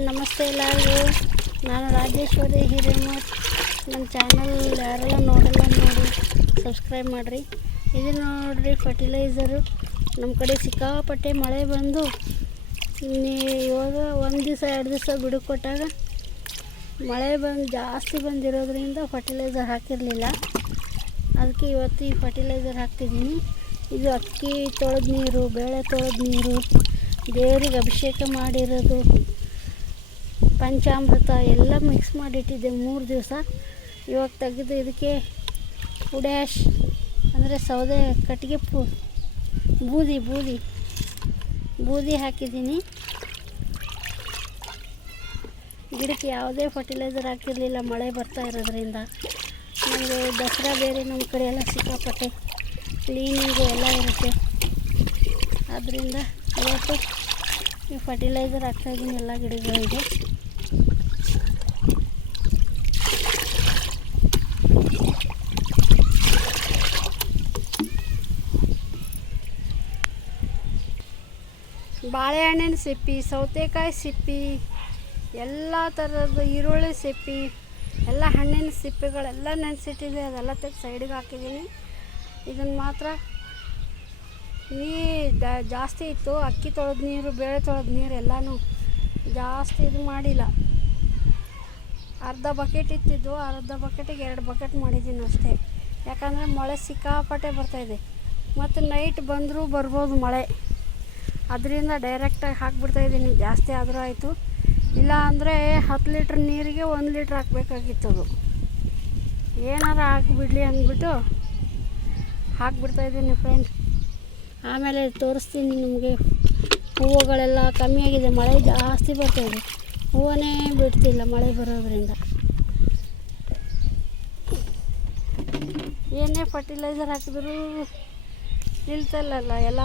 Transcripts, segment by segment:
Friend, ನಮಸ್ತೆ ಎಲ್ಲರಿಗೂ. ನಾನು ರಾಜೇಶ್ವರಿ ಹಿರೇಮಠ್. ನಮ್ಮ ಚಾನಲ್ ಯಾರೆಲ್ಲ ನೋಡಲ್ಲ ನೋಡಿ ಸಬ್ಸ್ಕ್ರೈಬ್ ಮಾಡಿರಿ. ಇದು ನೋಡಿರಿ ಫರ್ಟಿಲೈಸರು. ನಮ್ಮ ಕಡೆ ಸಿಕ್ಕಾಪಟ್ಟೆ ಮಳೆ ಬಂದು ಇವಾಗ ಒಂದು ದಿವಸ 2 ದಿವಸ ಬಿಡು ಕೊಟ್ಟಾಗ ಮಳೆ ಜಾಸ್ತಿ ಬಂದಿರೋದ್ರಿಂದ ಫರ್ಟಿಲೈಸರ್ ಹಾಕಿರಲಿಲ್ಲ. ಅದಕ್ಕೆ ಇವತ್ತು ಈ ಫರ್ಟಿಲೈಸರ್ ಹಾಕ್ತಿದ್ದೀನಿ. ಇದು ಅಕ್ಕಿ ತೊಳೆದ ನೀರು, ಬೇಳೆ ತೊಳೆದ ನೀರು, ದೇವರಿಗೆ ಅಭಿಷೇಕ ಮಾಡಿರೋದು, ಪಂಚಾಮೃತ ಎಲ್ಲ ಮಿಕ್ಸ್ ಮಾಡಿಟ್ಟಿದ್ದೆ 3 ದಿವಸ. ಇವಾಗ ತೆಗೆದು ಇದಕ್ಕೆ ಉಡ್ಯಾಶ್ ಅಂದರೆ ಸೌದೆ ಕಟ್ಟಿಗೆ ಬೂದಿ ಹಾಕಿದ್ದೀನಿ. ಗಿಡಕ್ಕೆ ಯಾವುದೇ ಫರ್ಟಿಲೈಸರ್ ಹಾಕಿರಲಿಲ್ಲ ಮಳೆ ಬರ್ತಾ ಇರೋದ್ರಿಂದ. ನಮಗೆ ದಸರಾ ಬೇರೆ ನಮ್ಮ ಕಡೆ ಎಲ್ಲ ಸಿಕ್ಕಾಪಟ್ಟೆ ಕ್ಲೀನಿಂಗು ಎಲ್ಲ ಇರುತ್ತೆ. ಆದ್ದರಿಂದ ಇವತ್ತು ಈ ಫರ್ಟಿಲೈಸರ್ ಹಾಕ್ತಾಯಿದ್ದೀನಿ ಎಲ್ಲ ಗಿಡಗಳಿಗೆ. ಬಾಳೆಹಣ್ಣಿನ ಸಿಪ್ಪಿ, ಸೌತೆಕಾಯಿ ಸಿಪ್ಪಿ, ಎಲ್ಲ ಥರದ ಈರುಳ್ಳಿ ಸಿಪ್ಪಿ, ಎಲ್ಲ ಹಣ್ಣಿನ ಸಿಪ್ಪೆಗಳೆಲ್ಲ ನೆನೆಸಿಟ್ಟಿದೆ. ಅದೆಲ್ಲ ತೆಗೆದು ಸೈಡಿಗೆ ಹಾಕಿದ್ದೀನಿ. ಇದನ್ನು ಮಾತ್ರ ಜಾಸ್ತಿ ಇತ್ತು. ಅಕ್ಕಿ ತೊಳೆದ ನೀರು, ಬೇಳೆ ತೊಳೆದ ನೀರು ಎಲ್ಲನೂ ಜಾಸ್ತಿ ಇದು ಮಾಡಿಲ್ಲ. ಅರ್ಧ ಬಕೆಟ್ ಇತ್ತಿದ್ದು, ಅರ್ಧ ಬಕೆಟಿಗೆ 2 ಬಕೆಟ್ ಮಾಡಿದ್ದೀನಿ ಅಷ್ಟೇ. ಯಾಕಂದರೆ ಮಳೆ ಸಿಕ್ಕಾಪಟ್ಟೆ ಬರ್ತಾಯಿದೆ. ಮತ್ತು ನೈಟ್ ಬಂದರೂ ಬರ್ಬೋದು ಮಳೆ. ಅದರಿಂದ ಡೈರೆಕ್ಟಾಗಿ ಹಾಕಿಬಿಡ್ತಾಯಿದ್ದೀನಿ. ಜಾಸ್ತಿ ಆದರೂ ಆಯಿತು, ಇಲ್ಲ ಅಂದರೆ 10 ಲೀಟ್ರ್ ನೀರಿಗೆ 1 ಲೀಟ್ರ್ ಹಾಕಬೇಕಾಗಿತ್ತದು. ಏನಾರ ಹಾಕಿಬಿಡಲಿ ಅಂದ್ಬಿಟ್ಟು ಹಾಕಿಬಿಡ್ತಾಯಿದ್ದೀನಿ ಫ್ರೆಂಡ್. ಆಮೇಲೆ ತೋರಿಸ್ತೀನಿ ನಿಮಗೆ. ಹೂವುಗಳೆಲ್ಲ ಕಮ್ಮಿಯಾಗಿದೆ, ಮಳೆ ಜಾಸ್ತಿ ಬರ್ತಾಯಿದೆ. ಹೂವನ್ನೇ ಬಿಡ್ತಿಲ್ಲ ಮಳೆ ಬರೋದ್ರಿಂದ. ಏನೇ ಫರ್ಟಿಲೈಸರ್ ಹಾಕಿದ್ರೂ ನಿಲ್ತಲ್ಲ, ಎಲ್ಲ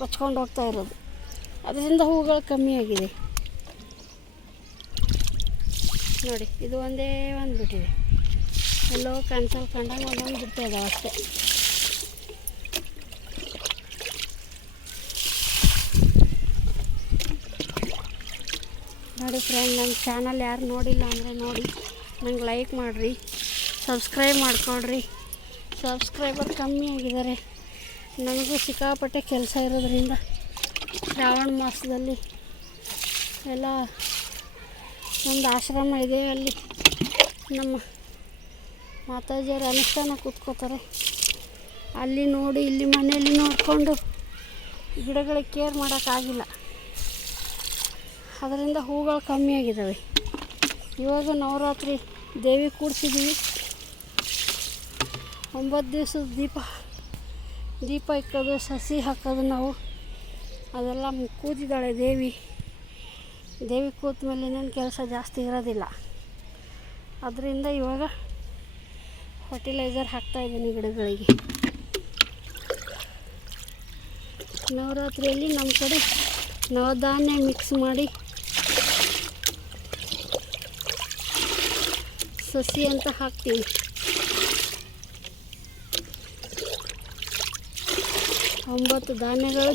ಕೊಚ್ಕೊಂಡು ಹೋಗ್ತಾ ಇರೋದು. ಅದರಿಂದ ಹೂವುಗಳು ಕಮ್ಮಿಯಾಗಿದೆ ನೋಡಿ. ಇದು ಒಂದೇ ಒಂದು ಬಿಟ್ಟಿದೆ, ಎಲ್ಲೋ ಕಂಡಂಗೆ ಒಂದೊಂದು ಬಿಡ್ತಾ ಇದ್ದಾವೆ ಅಷ್ಟೇ. ನೋಡಿ ಫ್ರೆಂಡ್, ನನ್ನ ಚಾನಲ್ ಯಾರು ನೋಡಿಲ್ಲ ಅಂದರೆ ನೋಡಿ, ನಂಗೆ ಲೈಕ್ ಮಾಡಿರಿ, ಸಬ್ಸ್ಕ್ರೈಬ್ ಮಾಡ್ಕೊಳ್ರಿ. ಸಬ್ಸ್ಕ್ರೈಬರ್ ಕಮ್ಮಿ ಆಗಿದ್ದಾರೆ. ನನಗೂ ಸಿಕ್ಕಾಪಟ್ಟೆ ಕೆಲಸ ಇರೋದ್ರಿಂದ ಶ್ರಾವಣ ಮಾಸದಲ್ಲಿ ಎಲ್ಲ ಒಂದು ಆಶ್ರಮ ಇದೆ, ಅಲ್ಲಿ ನಮ್ಮ ಮಾತಾಜಿಯವರು ಅನುಷ್ಠಾನ ಕೂತ್ಕೋತಾರೆ. ಅಲ್ಲಿ ನೋಡಿ, ಇಲ್ಲಿ ಮನೆಯಲ್ಲಿ ನೋಡಿಕೊಂಡು ಗಿಡಗಳಿಗೆ ಕೇರ್ ಮಾಡೋಕ್ಕಾಗಿಲ್ಲ. ಅದರಿಂದ ಹೂಗಳು ಕಮ್ಮಿಯಾಗಿದ್ದಾವೆ. ಇವಾಗ ನವರಾತ್ರಿ ದೇವಿ ಕೂಡಿಸಿದ್ದೀವಿ. 9 ದಿವಸದ ದೀಪ ಇಕ್ಕೋದು, ಸಸಿ ಹಾಕೋದು ನಾವು ಅದೆಲ್ಲ ಕೂತಿದ್ದಾಳೆ ದೇವಿ ಕೂತ ಮೇಲೆ ಇನ್ನೇನು ಕೆಲಸ ಜಾಸ್ತಿ ಇರೋದಿಲ್ಲ. ಅದರಿಂದ ಇವಾಗ ಫರ್ಟಿಲೈಸರ್ ಹಾಕ್ತಾಯಿದ್ದೀನಿ ಗಿಡಗಳಿಗೆ. ನವರಾತ್ರಿಯಲ್ಲಿ ನಮ್ಮ ಕಡೆ ನವಧಾನ್ಯ ಮಿಕ್ಸ್ ಮಾಡಿ ಸಸಿ ಅಂತ ಹಾಕ್ತೀವಿ. ಒಂಬತ್ತು ಧಾನ್ಯಗಳು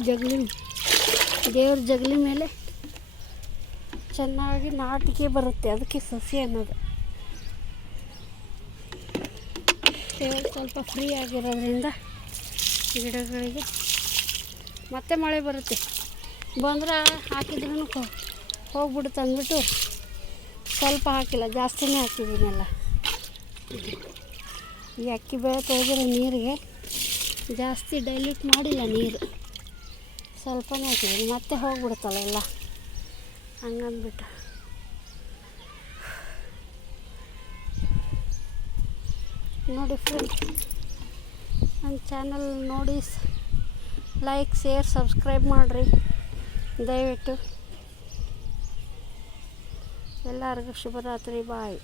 ದೇವ್ರ ಜಗಲಿ ಮೇಲೆ ಚೆನ್ನಾಗಿ ನಾಟಿಗೆ ಬರುತ್ತೆ, ಅದಕ್ಕೆ ಸಸಿ ಅನ್ನೋದು. ಸ್ವಲ್ಪ ಫ್ರೀ ಆಗಿರೋದ್ರಿಂದ ಗಿಡಗಳಿಗೆ ಮತ್ತೆ ಮಳೆ ಬರುತ್ತೆ. ಬಂದ್ರೆ ಹಾಕಿದ್ರೂ ಹೋಗ್ಬಿಡುತ್ತೆ ಅಂದ್ಬಿಟ್ಟು ಸ್ವಲ್ಪ ಹಾಕಿಲ್ಲ, ಜಾಸ್ತಿನೇ ಹಾಕಿದ್ದೀನಲ್ಲ. ಈ ಅಕ್ಕಿ ಬೇಳೆ ತೊಳೆದಿರೋ ನೀರಿಗೆ ಜಾಸ್ತಿ ಡೈಲ್ಯೂಟ್ ಮಾಡಿಲ್ಲ, ನೀರು ಸ್ವಲ್ಪನೇ ಹಾಕಿದ್ದೀನಿ. ಮತ್ತೆ ಹೋಗ್ಬಿಡುತ್ತಲ್ಲ ಎಲ್ಲ, ಹಂಗಂದ್ಬಿಟ್ಟು. ನೋಡಿ ಫ್ರೆಂಡ್, ನನ್ನ ಚಾನಲ್ ನೋಡಿ ಲೈಕ್, ಶೇರ್, ಸಬ್ಸ್ಕ್ರೈಬ್ ಮಾಡಿರಿ ದಯವಿಟ್ಟು. ಎಲ್ಲರಿಗೂ ಶುಭರಾತ್ರಿ. ಬಾಯ್.